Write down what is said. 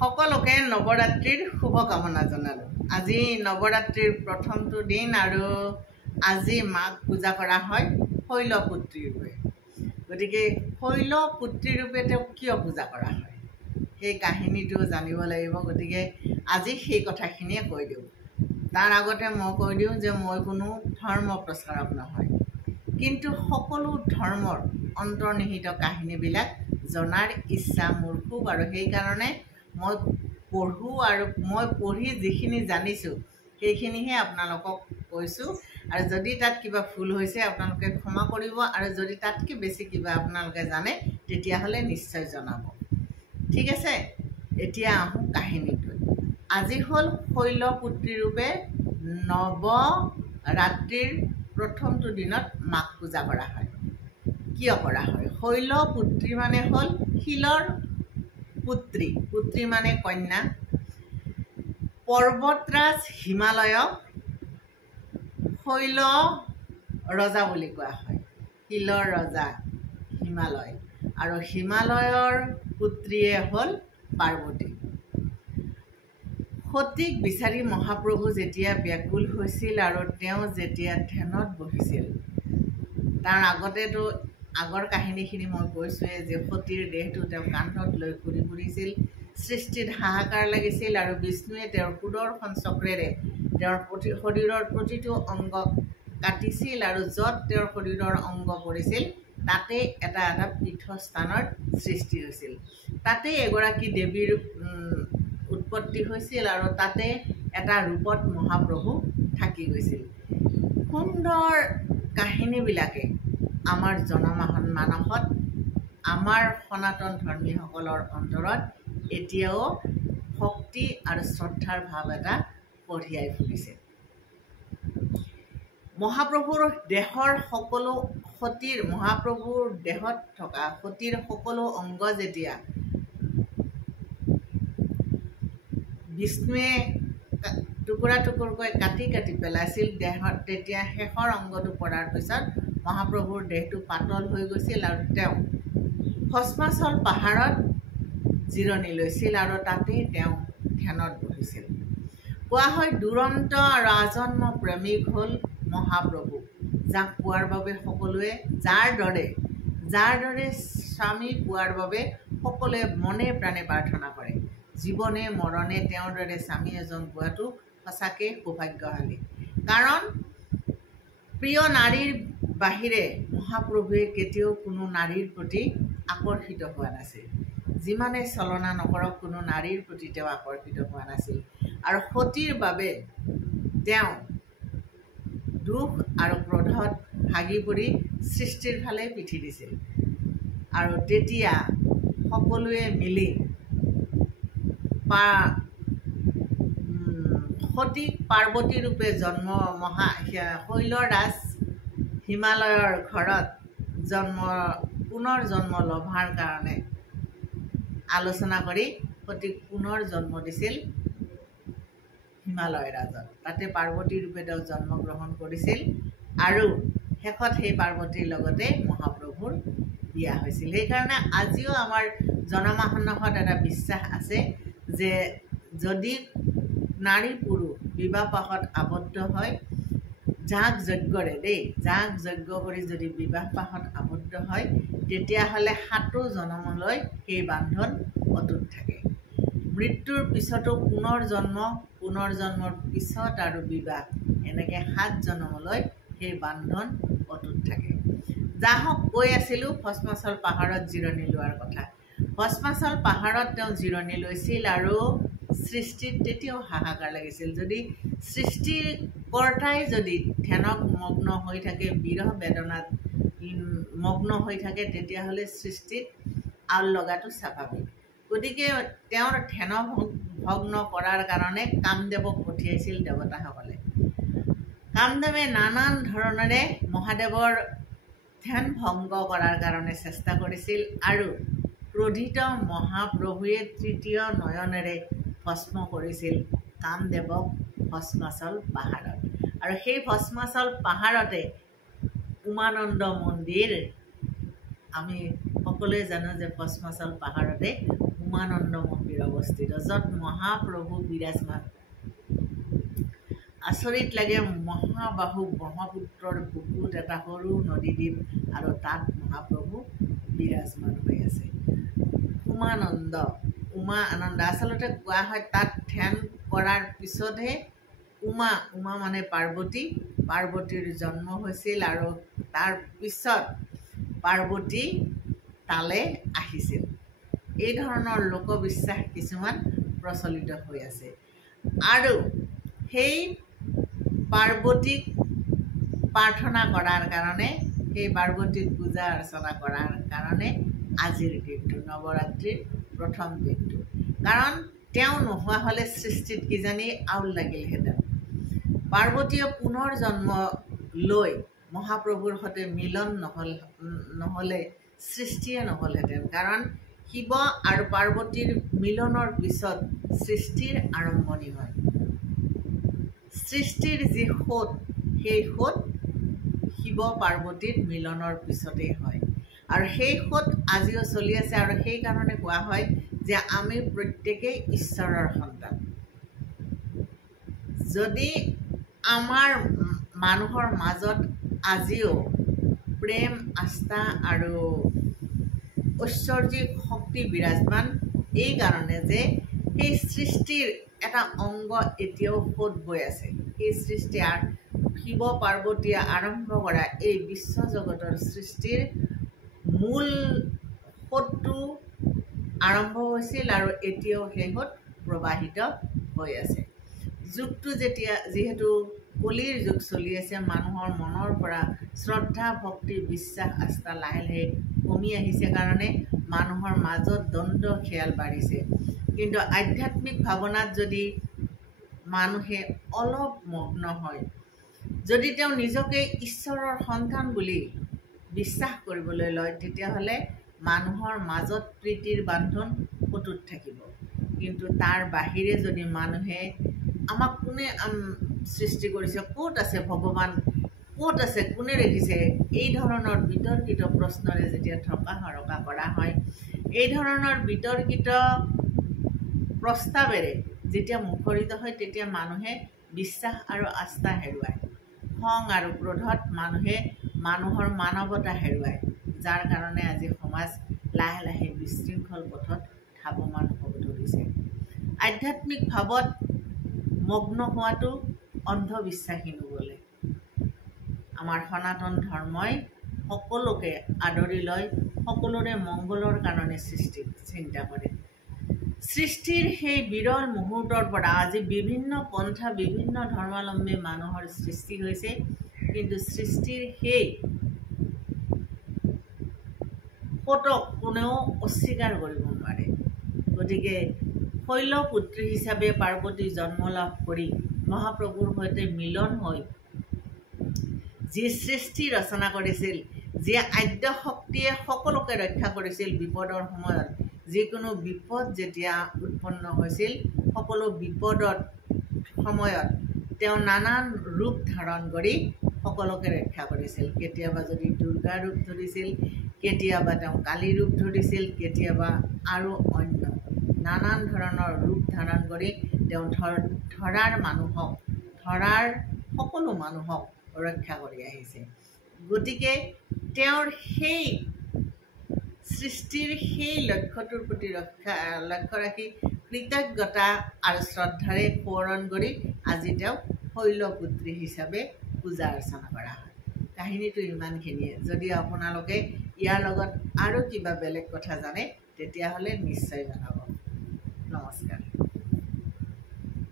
সকলোকে নৱৰাত্ৰিৰ শুভকামনা জনালো। আজি নৱৰাত্ৰিৰ প্ৰথমটো দিন আৰু আজি মাক পূজা কৰা হয় শৈলপুত্ৰী ৰূপে। গতিকে শৈলপুত্ৰী ৰূপে তেওঁক কিয় পূজা কৰা হয় সেই কাহিনীটো জানিব লাগিব। গতিকে আজি সেই কথাখিনিয়ে কৈ দিওঁ। তাৰ আগতে মই কৈ দিওঁ যে মই কোনো ধৰ্ম প্ৰচাৰক নহয়, কিন্তু সকলো ধৰ্মৰ অন্তৰ্নিহিত কাহিনীবিলাক জনাৰ ইচ্ছা মোৰ খুব, আৰু সেইকাৰণে মই পঢ়োঁ আৰু মই পঢ়ি যিখিনি জানিছোঁ সেইখিনিহে আপোনালোকক কৈছোঁ। আৰু যদি তাত কিবা ভুল হৈছে আপোনালোকে ক্ষমা কৰিব, আৰু যদি তাতকৈ বেছি কিবা আপোনালোকে জানে তেতিয়াহ'লে নিশ্চয় জনাব। ঠিক আছে, এতিয়া আহোঁ কাহিনীটোত। আজি হ'ল শৈলপুত্ৰী ৰূপে নৱৰাত্ৰিৰ প্ৰথমটো দিনত মাক পূজা কৰা হয়। কিয় কৰা হয়? শৈলপুত্ৰী মানে হ'ল শিলৰ পুত্ৰী, পুত্ৰী মানে কন্যা। পৰ্বতৰাজ হিমালয়ক শৈল ৰজা বুলি কোৱা হয়। শিলৰ ৰজা হিমালয়, আৰু হিমালয়ৰ পুত্ৰীয়ে হ'ল পাৰ্বতী। সতীক বিচাৰি মহাপ্ৰভু যেতিয়া ব্যাকুল হৈছিল আৰু তেওঁ যেতিয়া ধ্যানত বহিছিল, তাৰ আগতেতো আগৰ কাহিনীখিনি মই কৈছোঁৱেই যে সতীৰ দেহটো তেওঁ কান্ধত লৈ ঘূৰি ফুৰিছিল। সৃষ্টিত হাহাকাৰ লাগিছিল, আৰু বিষ্ণুৱে তেওঁৰ সুদৰ্শন চক্ৰেৰে তেওঁৰ শৰীৰৰ প্ৰতিটো অংগ কাটিছিল, আৰু য'ত তেওঁৰ শৰীৰৰ অংগ পৰিছিল তাতে এটা এটা পীঠস্থানৰ সৃষ্টি হৈছিল। তাতে এগৰাকী দেৱীৰ উৎপত্তি হৈছিল, আৰু তাতে এটা ৰূপত মহাপ্ৰভু থাকি গৈছিল। সুন্দৰ কাহিনীবিলাকে আমাৰ জনমানসত, আমাৰ সনাতন ধৰ্মীসকলৰ অন্তৰত এতিয়াও ভক্তি আৰু শ্ৰদ্ধাৰ ভাৱ এটা কঢ়িয়াই ফুৰিছে। মহাপ্ৰভুৰ দেহৰ সকলো মহাপ্ৰভুৰ দেহত থকা সতীৰ সকলো অংগ যেতিয়া বিষ্ণুৱে টুকুৰা টুকুৰকৈ কাটি কাটি পেলাইছিল দেহত, তেতিয়া শেষৰ অংগটো পৰাৰ পিছত মহাপ্ৰভুৰ দেহটো পাতল হৈ গৈছিল, আৰু তেওঁ ভস্মাচল পাহাৰত জিৰণি লৈছিল, আৰু তাতেই তেওঁ ধ্যানত বহিছিল। কোৱা হয় দুৰন্ত ৰাজন্ম প্ৰেমিক হ'ল মহাপ্ৰভু, যাক পোৱাৰ বাবে সকলোৱে যাৰ দৰে স্বামী পোৱাৰ বাবে সকলোৱে মনে প্ৰাণে প্ৰাৰ্থনা কৰে। জীৱনে মৰণে তেওঁৰ দৰে স্বামী এজন পোৱাটো সঁচাকৈ সৌভাগ্যশালী। কাৰণ প্ৰিয় নাৰীৰ বাহিৰে মহাপ্ৰভুৱে কেতিয়াও কোনো নাৰীৰ প্ৰতি আকৰ্ষিত হোৱা নাছিল। যিমানে চলনা নকৰক কোনো নাৰীৰ প্ৰতি তেওঁ আকৰ্ষিত হোৱা নাছিল। আৰু সতীৰ বাবে তেওঁ দুখ আৰু ক্ৰোধত ভাগি পৰি সৃষ্টিৰ ফালে পিঠি দিছিল। আৰু তেতিয়া সকলোৱে মিলি সতীক পাৰ্বতী ৰূপে শৈলৰাজ হিমালয়ৰ ঘৰত পুনৰ জন্ম লভাৰ কাৰণে আলোচনা কৰি সতীক পুনৰ জন্ম দিছিল হিমালয় ৰাজত। তাতে পাৰ্বতী ৰূপে তেওঁ জন্মগ্ৰহণ কৰিছিল, আৰু শেষত সেই পাৰ্বতীৰ লগতে মহাপ্ৰভুৰ বিয়া হৈছিল। সেইকাৰণে আজিও আমাৰ জনমানসত এটা বিশ্বাস আছে যে যদি নাৰী পুৰুষ বিবাহ পাশত আবদ্ধ হয়, যাগ যজ্ঞ কৰি যদি বিবাহ পাশত আবদ্ধ হয়, তেতিয়াহ'লে 7 জনমলৈ সেই বান্ধন অটুট থাকে। মৃত্যুৰ পিছতো পুনৰ জন্মৰ পিছত আৰু বিবাহ, এনেকৈ 7 জনমলৈ সেই বান্ধন অটুট থাকে। যা হওক, কৈ আছিলোঁ ভস্মাচল পাহাৰত জিৰণি লোৱাৰ কথা। ভস্মাচল পাহাৰত তেওঁ জিৰণি লৈছিল, আৰু সৃষ্টিত তেতিয়াও হাহাকাৰ লাগিছিল। যদি সৃষ্টিকৰ্তাই যদি ধ্যানত মগ্ন হৈ থাকে, বিৰহ বেদনাত মগ্ন হৈ থাকে, তেতিয়াহ'লে সৃষ্টিত আউল লগাটো স্বাভাৱিক। গতিকে তেওঁৰ ধ্যান ভগ্ন কৰাৰ কাৰণে কামদেৱক পঠিয়াইছিল দেৱতাসকলে। কামদেৱে নানান ধৰণেৰে মহাদেৱৰ ধ্যান ভংগ কৰাৰ কাৰণে চেষ্টা কৰিছিল, আৰু ক্ৰোধিত মহাপ্ৰভুৱে 3য় নয়নেৰে ভস্ম কৰিছিল কামদেৱক ভস্মাচল পাহাৰত। আৰু সেই ভস্মাচল পাহাৰতে উমানন্দ মন্দিৰ, আমি সকলোৱে জানো যে ভস্মাচল পাহাৰতে উমানন্দ মন্দিৰ অৱস্থিত, য'ত মহাপ্ৰভু বিৰাজমান। আচৰিত লাগে, মহাবাহু ব্ৰহ্মপুত্ৰৰ বুকুত এটা সৰু নদীদ্বীপ আৰু তাত মহাপ্ৰভু বিৰাজমান হৈ আছে। উমানন্দ, উমা আনন্দ, আচলতে কোৱা হয় তাত ধ্যান কৰাৰ পিছতহে উমা মানে পাৰ্বতী, পাৰ্বতীৰ জন্ম হৈছিল আৰু তাৰ পিছত পাৰ্বতী তালে আহিছিল। এই ধৰণৰ লোকবিশ্বাস কিছুমান প্ৰচলিত হৈ আছে। আৰু সেই পাৰ্বতীক প্ৰাৰ্থনা কৰাৰ কাৰণে, সেই পাৰ্বতীক পূজা অৰ্চনা কৰাৰ কাৰণে আজিৰ দিনটো নৱৰাত্ৰিৰ প্ৰথম দিনটো। কাৰণ তেওঁ নোহোৱা হ'লে সৃষ্টিত কিজানি আউল লাগিলহেঁতেন। পাৰ্বতীয়ে পুনৰ জন্ম লৈ মহাপ্ৰভুৰ সৈতে মিলন নহ'লে সৃষ্টিয়ে নহ'লহেঁতেন। কাৰণ শিৱ আৰু পাৰ্বতীৰ মিলনৰ পিছত সৃষ্টিৰ আৰম্ভণি হয়। সৃষ্টিৰ যি সোঁত, সেই সোঁত শিৱ পাৰ্বতীৰ মিলনৰ পিছতেই হয়। আৰু সেই সোঁত আজিও চলি আছে। আৰু সেইকাৰণে কোৱা হয় যে আমি প্ৰত্যেকেই ঈশ্বৰৰ সন্তান। যদি আমাৰ মানুহৰ মাজত আজিও প্ৰেম, আস্থা আৰু ঐশ্বৰ্যিক শক্তি বিৰাজমান, এই কাৰণে যে সেই সৃষ্টিৰ এটা অংগ এতিয়াও সোঁত বৈ আছে। সেই সৃষ্টি শিৱ পাৰ্বতীয়ে আৰম্ভ কৰা এই বিশ্বজগতৰ সৃষ্টিৰ মূল সোঁতটো আৰম্ভ হৈছিল আৰু এতিয়াও সেই সোঁত প্ৰবাহিত হৈ আছে। যুগটো যিহেতু কলিৰ যুগ চলি আছে, মানুহৰ মনৰ পৰা শ্ৰদ্ধা, ভক্তি, বিশ্বাস, আস্থা লাহে লাহে কমি আহিছে কাৰণে মানুহৰ মাজত দ্বন্দ্ব খেয়াল বাঢ়িছে। কিন্তু আধ্যাত্মিক ভাৱনাত যদি মানুহে অলপ মগ্ন হয়, যদি তেওঁ নিজকে ঈশ্বৰৰ সন্তান বুলি বিশ্বাস কৰিবলৈ লয়, তেতিয়াহ'লে মানুহৰ মাজত প্ৰীতিৰ বান্ধোন অটুট থাকিব। কিন্তু তাৰ বাহিৰে যদি মানুহে আমাক কোনে সৃষ্টি কৰিছে, ক'ত আছে ভগৱান, ক'ত আছে, কোনে দেখিছে, এই ধৰণৰ বিতৰ্কিত প্ৰশ্নৰে যেতিয়া থকা সৰকা কৰা হয়, এই ধৰণৰ বিতৰ্কিত প্ৰস্তাৱেৰে যেতিয়া মুখৰিত হয়, তেতিয়া মানুহে বিশ্বাস আৰু আস্থা হেৰুৱায়। খং আৰু ক্ৰোধত মানুহে মানুহৰ মানৱতা হেৰুৱায়, যাৰ কাৰণে আজি সমাজ লাহে লাহে বিশৃংখল পথত ধাৱমান হ'ব ধৰিছে। আধ্যাত্মিক ভাৱত মগ্ন হোৱাটো অন্ধবিশ্বাসী নগ'লে। আমাৰ সনাতন ধৰ্মই সকলোকে আদৰি লয়, সকলোৰে মংগলৰ কাৰণে চিন্তা কৰে। সৃষ্টিৰ সেই বিৰল মুহূৰ্তৰ পৰা আজি বিভিন্ন পন্থা, বিভিন্ন ধৰ্মাৱলম্বী মানুহৰ সৃষ্টি হৈছে। কিন্তু সৃষ্টিৰ সেই সোঁতক কোনেও অস্বীকাৰ কৰিব নোৱাৰে। গতিকে শৈলপুত্ৰী হিচাপে পাৰ্বতী জন্ম লাভ কৰি মহাপ্ৰভুৰ সৈতে মিলন হৈ যি সৃষ্টি ৰচনা কৰিছিল, যি আদ্য শক্তিয়ে সকলোকে ৰক্ষা কৰিছিল বিপদৰ সময়ত, যিকোনো বিপদ যেতিয়া উৎপন্ন হৈছিল, সকলো বিপদৰ সময়ত তেওঁ নানান ৰূপ ধাৰণ কৰি সকলোকে ৰক্ষা কৰিছিল। কেতিয়াবা যদি দুৰ্গা ৰূপ ধৰিছিল, কেতিয়াবা তেওঁ কালী ৰূপ ধৰিছিল, কেতিয়াবা আৰু অন্য নানান ধৰণৰ ৰূপ ধাৰণ কৰি তেওঁ ধৰাৰ সকলো মানুহক ৰক্ষা কৰি আহিছে। গতিকে তেওঁৰ সেই সৃষ্টিৰ সেই লক্ষ্যটোৰ প্ৰতি লক্ষ্য ৰাখি কৃতজ্ঞতা আৰু শ্ৰদ্ধাৰে সোঁৱৰণ কৰি আজি তেওঁক শৈলপুত্ৰী হিচাপে পূজা অৰ্চনা কৰা হয়। কাহিনীটো ইমানখিনিয়ে। যদি আপোনালোকে ইয়াৰ লগত আৰু কিবা বেলেগ কথা জানে, তেতিয়াহ'লে নিশ্চয় জনাব। নমস্কাৰ।